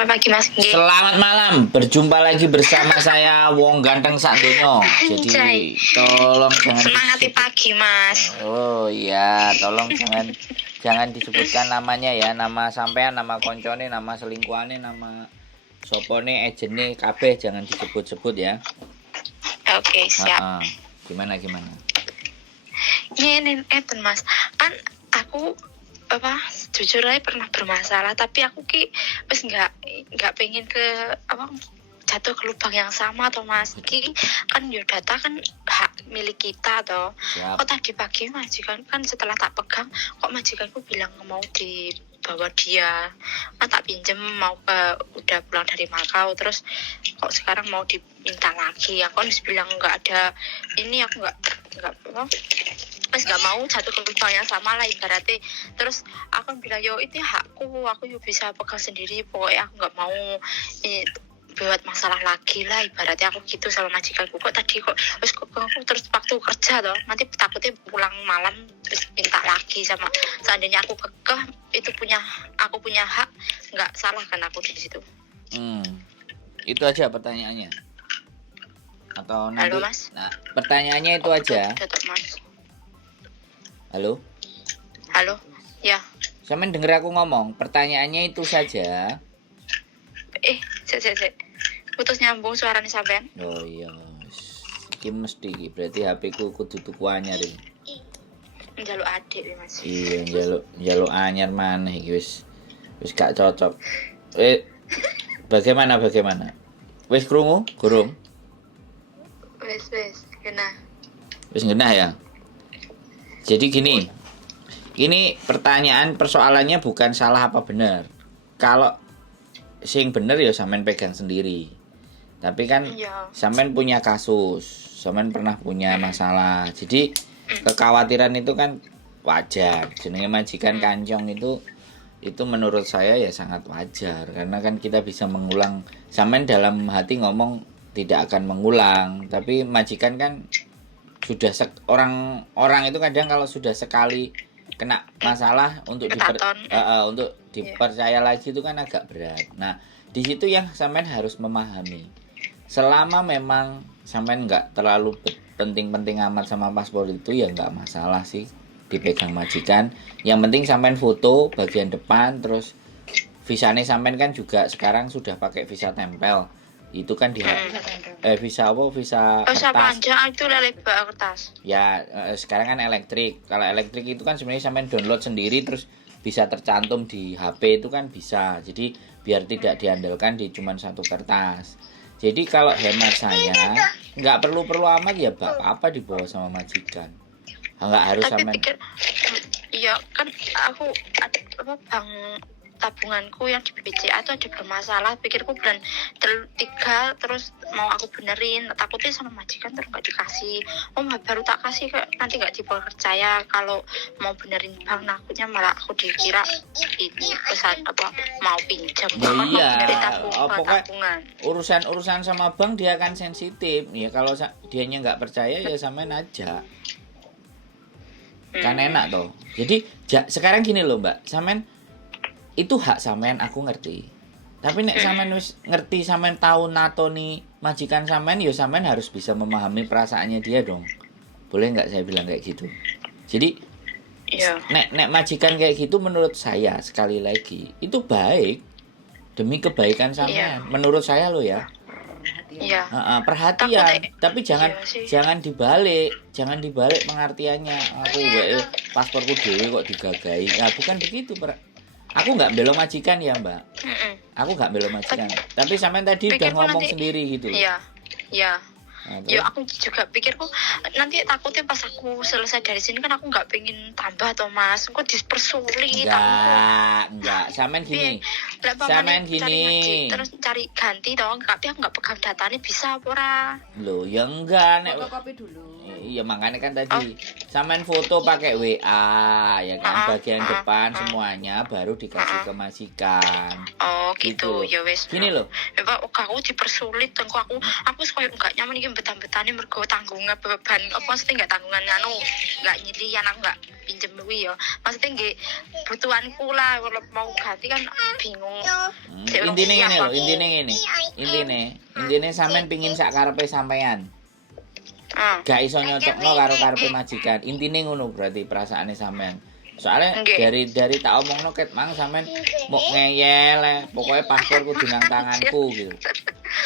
Selamat pagi Mas. Selamat malam, berjumpa lagi bersama saya Wong Ganteng Sakdono. Jadi tolong jangan semangati pagi Mas. Oh iya, tolong jangan disebutkan namanya ya, nama sampean, nama koncone, nama selingkuhane, nama sopone, ejene, kabeh jangan disebut-sebut ya. Oke, siap. Gimana? Ini Mas, kan aku jujur aja pernah bermasalah, tapi aku wis nggak pengen jatuh ke lubang yang sama toh Mas. Kan data kan hak milik kita toh. Kok tadi pagi majikan kan setelah tak pegang, kok majikanku bilang mau dibawa dia, kan tak pinjem mau udah pulang dari Makau, terus kok sekarang mau diminta lagi. Aku harus bilang nggak ada ini, aku nggak mau jatuh ke lubang yang sama lah ibaratnya. Terus aku bilang yo itu hakku, aku bisa pegang sendiri, pokoknya aku nggak mau buat masalah lagi lah ibaratnya, aku gitu sama majikanku. Kok tadi wis aku terus waktu kerja toh, nanti takutnya pulang malam terus minta lagi. Sama seandainya aku kekeh itu aku punya hak, nggak salah kan aku di situ. Itu aja pertanyaannya atau nanti? Halo Mas. Nah, pertanyaannya itu aja. Mas. Halo, ya. Sampean denger aku ngomong, pertanyaannya itu saja. Putus nyambung suaranya sampean. Oh iya, iki mesti iki berarti HP ku kudu tuku anyar iki. Njaluk adik Mas. Iya, njaluk anyar maneh iki wis gak cocok. Bagaimana? Wis krungu? Gurung? Wis genah. Wis genah ya. Jadi gini. Ini persoalannya bukan salah apa benar. Kalau sing bener ya sampean pegang sendiri. Tapi kan sampean punya kasus, sampean pernah punya masalah. Jadi kekhawatiran itu kan wajar. Jenenge majikan kancong itu menurut saya ya sangat wajar, karena kan kita bisa mengulang. Sampean dalam hati ngomong tidak akan mengulang, tapi majikan kan sudah orang itu kadang kalau sudah sekali kena masalah untuk dipercaya lagi itu kan agak berat. Nah, di situ yang sampean harus memahami. Selama memang sampean nggak terlalu penting-penting amat sama paspor itu ya nggak masalah sih dipegang majikan. Yang penting sampean foto bagian depan, terus visanya sampean kan juga sekarang sudah pakai visa tempel. Itu kan visa panjang itu lebar kertas. Ya, sekarang kan elektrik. Kalau elektrik itu kan sebenarnya sampean download sendiri terus bisa tercantum di HP itu kan bisa. Jadi biar tidak diandalkan di cuman satu kertas. Jadi kalau hemat saya nggak perlu amat ya apa dibawa sama majikan. Nggak harus sampean. Iya kan aku bank tabunganku yang di BCA itu ada bermasalah. Pikirku bulan 3 terus mau aku benerin, takutnya sama majikan terus nggak dikasih. Baru tak kasih nanti nggak dipercaya kalau mau benerin bank. Takutnya malah aku dikira ini pesan mau pinjam. Iya, pokoknya urusan sama bank dia kan sensitif. Ya kalau dianya nggak percaya ya samain aja. Kan enak toh. Jadi sekarang gini loh Mbak, sampean itu hak sampean aku ngerti. Tapi nek sampean wis ngerti, sampean tahu natoni majikan sampean, ya sampean harus bisa memahami perasaannya dia dong. Boleh nggak saya bilang kayak gitu? Jadi nek majikan kayak gitu menurut saya sekali lagi itu baik demi kebaikan sampean. Menurut saya lo ya. Iya. Perhatian, tapi jangan dibalik pengertiannya. Aku pasporku dhewe kok digagai. Ya bukan begitu, Aku nggak belok majikan ya Mbak. Aku nggak belok majikan. Tapi sampean tadi udah ngomong sendiri gitu. Iya. Ya aku juga pikirku nanti takutnya pas aku selesai dari sini kan aku nggak pengen tambah toh Mas. Kok dipersulit. Enggak. Sampean gini. Terus cari ganti toh. Tapi aku nggak pegang datanya, bisa apa ora? Loh, ya enggak nek. Fotokopi dulu. Iya makanya kan tadi sampean foto pakai WA ya kan, bagian depan semuanya baru dikasih ke majikan. Oh gitu. Ya wes. Gini loh. Aku dipersulit, aku koyo enggak nyaman iki ambet-ambetane mergo tanggungan beban apa maksudnya enggak tanggungan anu, enggak nyilian aku enggak pinjem duit ya. Maksudnya nggih butuhanku lah kalau mau ganti kan bingung. Intine ngene lho, intine ngene. Intine sampean pengin sak karepe sampean. Gak iso nyocokno karo karepe majikan. Intine ngono berarti perasaane sampean. Soalnya dari tak omongno ket mang sampean mau ngeyel, pokoknya paspor kudu nang tanganku gitu.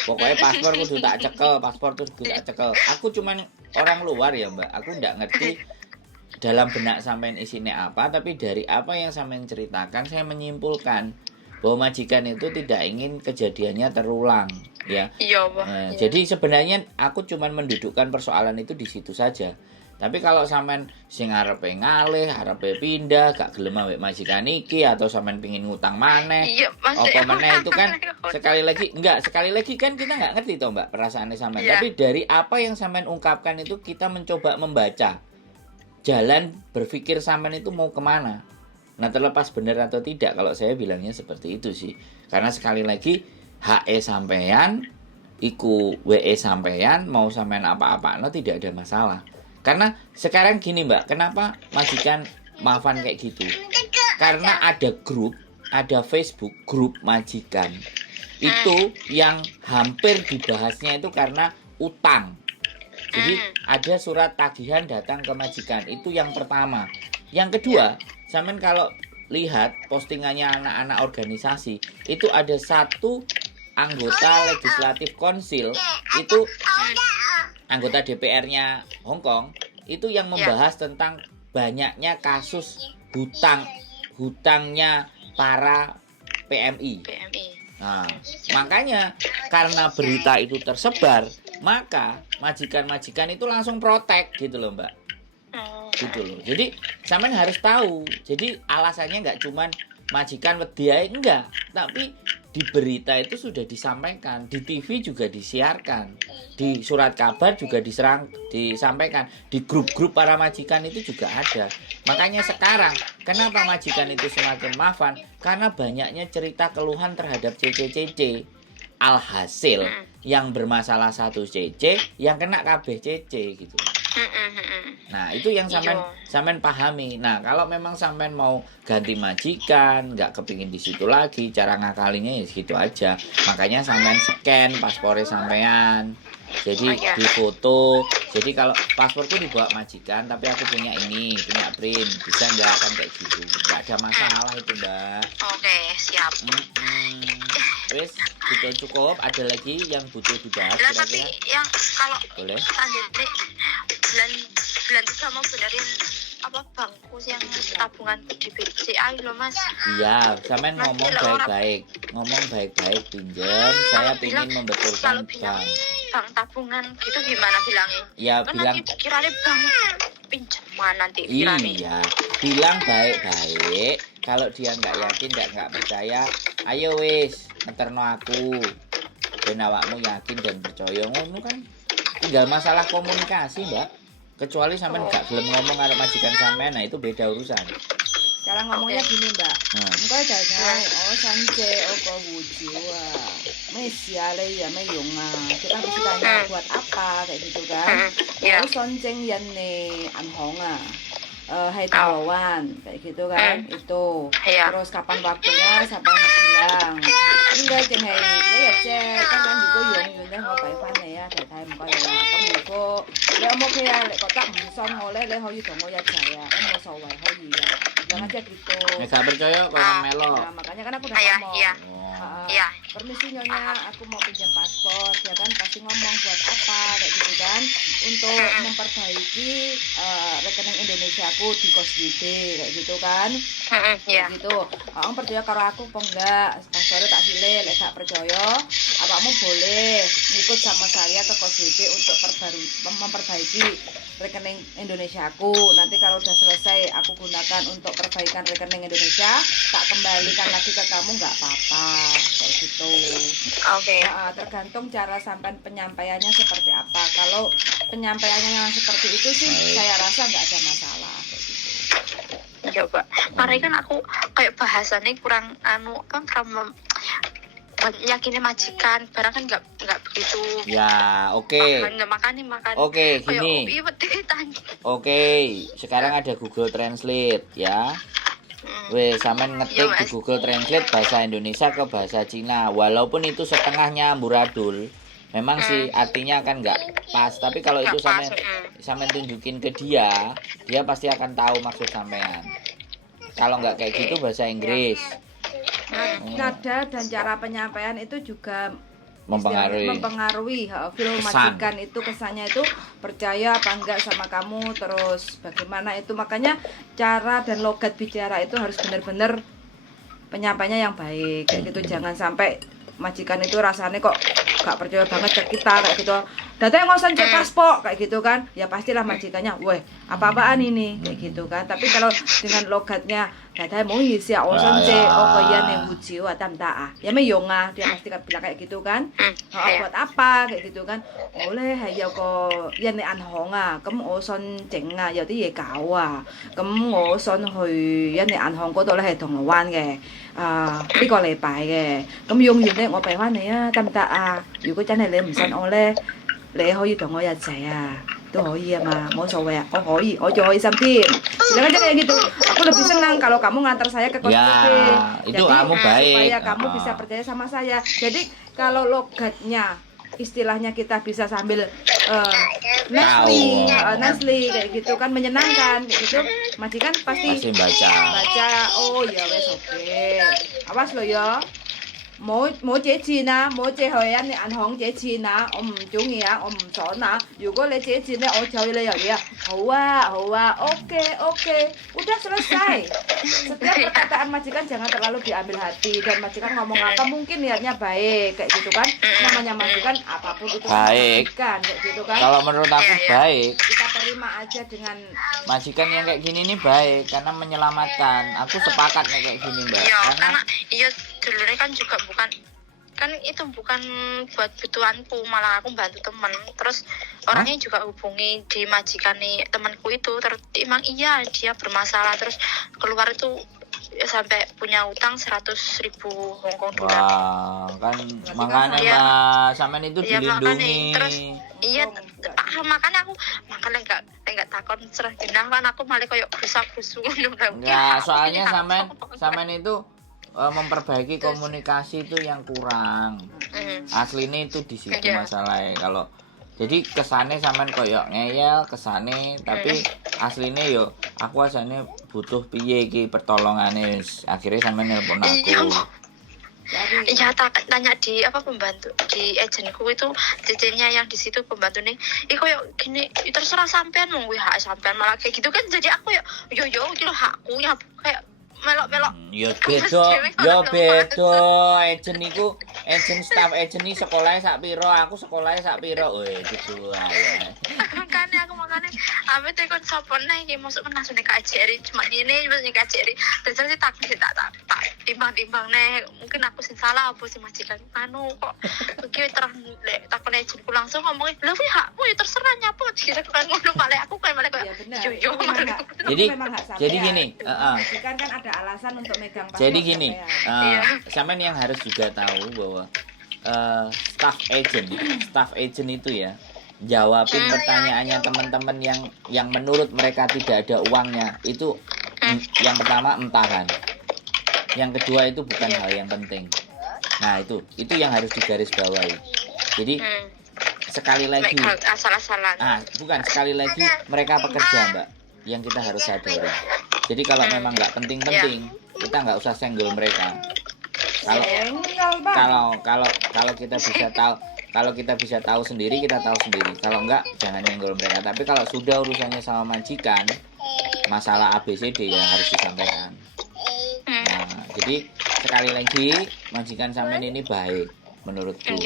Pokoknya paspor kudu tak cekel, Aku cuman orang luar ya, Mbak. Aku ndak ngerti dalam benak sampean isinya apa, tapi dari apa yang sampean ceritakan saya menyimpulkan bahwa majikan itu tidak ingin kejadiannya terulang, ya. Iya, Pak. Nah, jadi sebenarnya aku cuman mendudukkan persoalan itu di situ saja. Tapi kalau sampean sing arepe ngalih, arepe pindah, gak gelem ambek majikan iki atau sampean pengin ngutang maneh, apa meneh itu kan sekali lagi kan kita nggak ngerti toh, Mbak, perasaannya sampean. Yeah. Tapi dari apa yang sampean ungkapkan itu kita mencoba membaca jalan berpikir sampean itu mau kemana. Nah, terlepas benar atau tidak, kalau saya bilangnya seperti itu sih. Karena sekali lagi HE sampean, iku WE sampean, mau sampean apa-apa, no tidak ada masalah. Karena sekarang gini, Mbak, kenapa majikan maafan kayak gitu? Karena ada Facebook grup majikan. Itu yang hampir dibahasnya itu karena utang. Jadi ada surat tagihan datang ke majikan. Itu yang pertama. Yang kedua, sampean kalau lihat postingannya anak-anak organisasi, itu ada satu anggota legislatif konsil, itu anggota DPR-nya Hong Kong, itu yang membahas tentang banyaknya kasus hutangnya para PMI. Nah, makanya karena berita itu tersebar, maka majikan-majikan itu langsung protek gitu loh, Mbak. Gitu loh. Jadi sampean harus tahu. Jadi alasannya nggak cuman majikan wedi ae, enggak, tapi di berita itu sudah disampaikan, di TV juga disiarkan, di surat kabar juga disampaikan, di grup-grup para majikan itu juga ada. Makanya sekarang kenapa majikan itu semakin maafan? Karena banyaknya cerita keluhan terhadap CC. Alhasil yang bermasalah satu CC, yang kena kabeh CC gitu. Nah, itu yang sampean pahami. Nah, kalau memang sampean mau ganti majikan, nggak kepingin di situ lagi, cara ngakalinya ya segitu aja. Makanya sampean scan paspornya sampean. Jadi difoto. Jadi kalau pasporku dibawa majikan, tapi aku punya print, bisa nggak kan kayak gitu? Nggak ada masalah itu, Mbak. Oke, siap. Wes, gitu cukup. Ada lagi yang butuh dibahas? Nah, tapi yang kalau boleh. Selanjutnya bulan juga mau benerin apa bangku yang tabungan di BCA loh, Mas. Iya, sampean ngomong baik-baik pinjam. Saya ingin membetulkan bank tabungan gitu gimana bilangnya? Ya, kan bilang nanti dikiranya bank pinjaman nanti kiranya. Iya, bilang baik-baik. Kalau dia nggak yakin, nggak percaya, ayo wis ngeterno aku. Ben awakmu yakin dan percaya, ngono kan. Tinggal masalah komunikasi, Mbak. Kecuali sampean nggak gelem ngomong karo majikan sampean, nah itu beda urusan. Cara ngomongnya gini, Mbak. Engkau jangan sanje oko wujua. Mesiale ya meyunga. Kita bisa tanya buat apa kayak gitu kan. Sonceng yane anhonga. Hai Tawawan kayak gitu kan. Itu. Terus kapan waktunya sampai bilang. Enggak jeng hai ya cek kan juga yung deh mau bai fan ya thầy thầy唔該你啦。咁如果你O唔OK啊？你覺得唔信我咧，你可以同我一齊啊，咁冇所謂可以噶。Jangan aja gitu. Nggak percaya kalau melo. Nah, makanya kan aku udah ngomong. Permisi nyonya, aku mau pinjam paspor, ya kan pasti ngomong buat apa kayak gitu kan, untuk memperbaiki rekening Indonesia aku di Koswide kayak gitu kan, gitu. Kamu percaya karo aku apa enggak? Paspornya tak silih, lek gak percaya, awakmu boleh ngikut sama saya ke Koswide untuk memperbaiki rekening Indonesia aku. Nanti kalau udah selesai aku gunakan untuk perbaikan rekening Indonesia, tak kembalikan lagi ke kamu, nggak apa-apa kayak gitu. Oke. Tergantung cara sampai penyampaiannya seperti apa. Kalau penyampaiannya yang seperti itu sih saya rasa nggak ada masalah kayak gitu. Coba, makanya kan aku kayak bahasannya kurang yakini majikan barang kan nggak begitu Ya, oke. makan. Oke, gini. Iya ditanya. Oke, sekarang ada Google Translate ya. Wes, sampean ngetik di Google Translate bahasa Indonesia ke bahasa Cina. Walaupun itu setengahnya amburadul, memang sih artinya kan nggak pas. Tapi kalau itu sampean tunjukin ke dia pasti akan tahu maksud sampean. Kalau nggak kayak gitu bahasa Inggris. Nada dan cara penyampaian itu juga mempengaruhi film majikan itu kesannya itu percaya apa enggak sama kamu, terus bagaimana itu, makanya cara dan logat bicara itu harus benar-benar penyampaiannya yang baik kayak gitu. Jangan sampai majikan itu rasanya kok gak percaya banget ke kita kayak gitu, datanya ngosen cek paspor kayak gitu kan, ya pastilah majikannya weh apa-apaan ini kayak gitu kan. Tapi kalau dengan logatnya datanya mau isi ngosen cek kaya nih wujiu atam taah ya meyonga, dia pasti bilang kayak gitu kan. Buat apa kayak gitu kan, oleh hayo ko yan ni anhonga kem oson cenga ya di ye kawa kem oson hui yan ni anhong ko to le hai thong wan ge 呢個禮拜嘅，咁用完咧我俾翻你啊，得唔得啊？如果真係你唔信我咧，你可以同我一齊啊，都可以啊嘛，冇所謂啊，我仲可以心添。Jangan kayak gitu. Aku lebih senang kalau kamu ngantar saya ke kos itu kamu baik. Supaya kamu bisa percaya sama saya. Jadi kalau logatnya istilahnya kita bisa sambil Nesli kayak gitu kan, menyenangkan kayak gitu, majikan pasti baca. Oh ya wes oke. Awas lo ya. Mỗi借錢啊，mỗi借去人哋銀行借錢啊，我唔中意啊，我唔爽啊。如果你借錢咧，我就你樣嘢啊。好啊 oke udah selesai. Setiap perkataan majikan jangan terlalu diambil hati, dan majikan ngomong apa mungkin niatnya baik kayak gitu kan. Namanya majikan apapun itu baik majikan kayak gitu kan. Kalau menurut aku baik, kita terima aja dengan majikan yang kayak gini nih baik karena menyelamatkan. Aku sepakat nih kayak gini, Mbak. Iya, karena iya dulunya kan juga bukan kan itu bukan buat butuhanku, malah aku bantu temen. Terus orangnya juga hubungi di majikan nih temanku itu, terus emang iya dia bermasalah, terus keluar itu sampai punya utang 100.000 Hongkong dolar. Wah, kan makanya Mbak, sampean itu dilindungi. Terus iya makanya aku nggak takon serah jenah kan, aku malah kayak berusaha ya soalnya sampean itu memperbaiki komunikasi itu yang kurang. Aslinya itu di situ masalahnya. Kalau jadi kesannya sampean koyok ngeyel kesane, tapi aslinya yo aku asane butuh piye iki pertolongane, akhirnya sampean nelpon aku. Iya, tanya di apa pembantu di agenku itu, cecenya yang di situ pembantu nih, koyok gini, terserah sampean mau hak sampean, malah kayak gitu kan. Jadi aku yo itu hakku ya, kayak melok-melok. Ya beda. Agent niku, staff agent iki sekolahnya sak piro, aku sekolahnya sak piro. Weh, gitu ae. Makanya apa tekon sopone iki masuk langsung ke AJRI cuma ini terus ke AJRI. Terus tak timbang-timbang nih, mungkin aku sing salah apa sih majikan anu kok iki terang lek takon agentku langsung ngomongin, "Lha kuwi hakmu ya terserah nyapa." Kira kan ngono malah aku kayak malah kayak yo. Jadi gini, majikan kan ada alasan untuk megang paspor. Jadi gini, sampean yang harus juga tahu bahwa staff agent itu ya jawabin pertanyaannya teman-teman yang menurut mereka tidak ada uangnya itu. Yang pertama entahan, yang kedua itu bukan hal yang penting. Nah itu yang harus digarisbawahi. Jadi sekali lagi asal-asalan. Bukan, sekali lagi mereka pekerja, Mbak, yang kita harus sadari. Jadi kalau memang nggak penting-penting, kita nggak usah senggol mereka. Kalau kita bisa tahu, kalau kita bisa tahu sendiri, kita tahu sendiri. Kalau enggak, jangan nyenggol mereka. Tapi kalau sudah urusannya sama majikan, masalah ABCD ya harus disampaikan. Nah, jadi sekali lagi majikan sampean ini baik menurutku.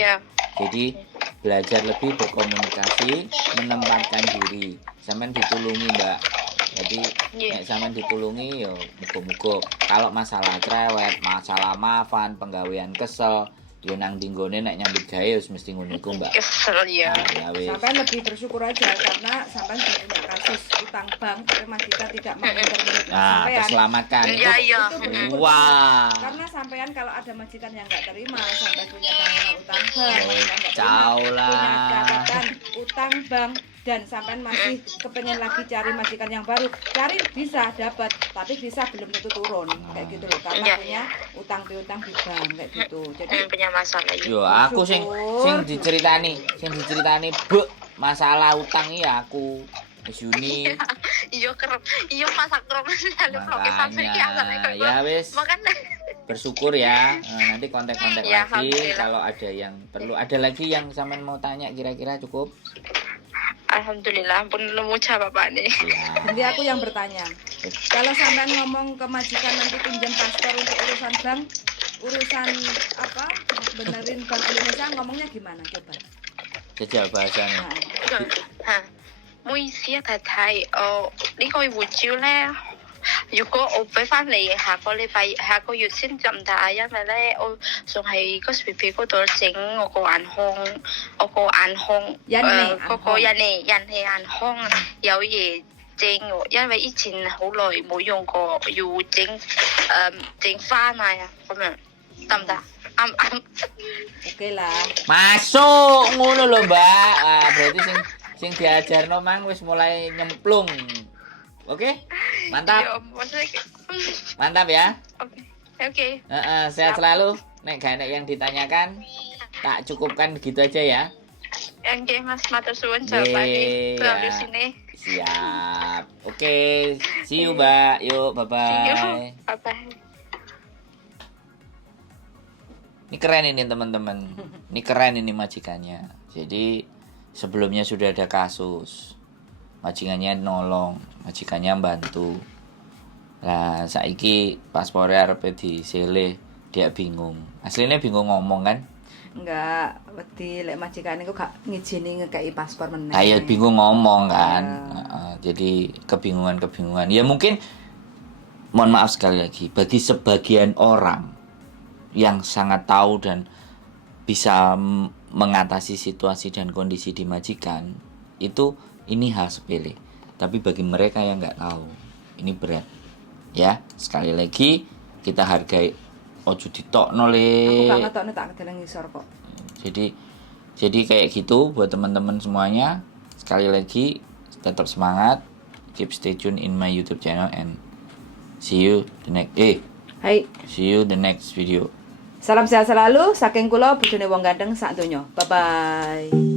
Jadi belajar lebih berkomunikasi, menempatkan diri. Sampean ditulungi, Mbak. Jadi nek sampean ditulungi yo muga-muga kalau masalah cerewet, masalah maafan, penggawean kesel, yo nang dinggone nek nyambut gawe wis mesti ngono iku, Mbak. Kesel ya. Sampean lebih bersyukur aja karena sampean punya kasus utang utang bank tapi majikan tidak mau intervensi Nah, sampean. terselamatkan. Iya, iya. Itu betul. Wah. Karena sampean kalau ada majikan yang nggak terima sampai punya tanggungan utang bank, majikan nggak terima, Kacau punya lah. catatan utang bank dan sampean masih kepengen lagi cari majikan yang baru, cari bisa dapat, tapi bisa belum tentu turun kayak gitu loh karena Iya, punya utang piutang di bank kayak gitu. Jadi punya masalah ya. Yo, aku sing diceritani, Bu, masalah utang iya aku. Wis Yuni. Iya kerep, iya masak kromen dalu vlog sampe iki asale Makanya kok. ya wis Makan bersyukur ya. Nanti kontak-kontak Ya, lagi alhamdulillah. kalau ada yang perlu. Ada lagi yang sampean mau tanya kira-kira cukup? alhamdulillah pun nemu jawaban nih. Ya. Jadi aku yang bertanya, kalau sampean ngomong ke majikan nanti pinjam paspor untuk urusan bank, urusan apa, benerin Bank Indonesia ngomongnya gimana coba? Jajal bahasanya. Nah, 嚇，唔好意思啊，太太，呢個護照咧，如果我俾翻你下個禮拜下個月先得唔得啊？因為咧，我仲係嗰 SPP 嗰度整我個眼腔，嗰個印尼眼腔有嘢整喎，因為以前好耐冇用過，要整翻啊咁樣，得唔得？啱。 Oke lah. Masuk ngono lho, Mbak. Ah, berarti sing diajarno mang wis mulai nyemplung. Oke? Mantap. Iya, maksudnya Mantap ya. oke. Sehat selalu. Nek gak enek yang ditanyakan, tak cukupkan begitu aja ya. Oke, Mas, matur suwun jawabannya. Ya. Di sini. Siap. Oke, see you, Mbak. Yuk, See you. bye-bye. Bye-bye. Ini keren ini teman-teman. Ini keren ini majikannya. Jadi sebelumnya sudah ada kasus. Majikannya nolong, majikannya bantu. Lah saiki paspornya arep disele, dia bingung. Aslinya bingung ngomong kan? Enggak, wedi lek majikan iku gak ngijini ngekeki paspor meneh. Kayak bingung ngomong kan. Ya. Jadi kebingungan. Ya mungkin mohon maaf sekali lagi bagi sebagian orang yang sangat tahu dan bisa mengatasi situasi dan kondisi di majikan itu ini hal sepele, tapi bagi mereka yang nggak tahu ini berat ya. Sekali lagi kita hargai, ojo ditokno le. Aku gak ngetokno tak kedeleng ngisor kok. Jadi kayak gitu buat teman-teman semuanya. Sekali lagi tetap semangat, keep stay tune in my YouTube channel and see you the next see you the next video. Salam sehat selalu, saking kula bojone wong ganteng sak donya. Bye bye.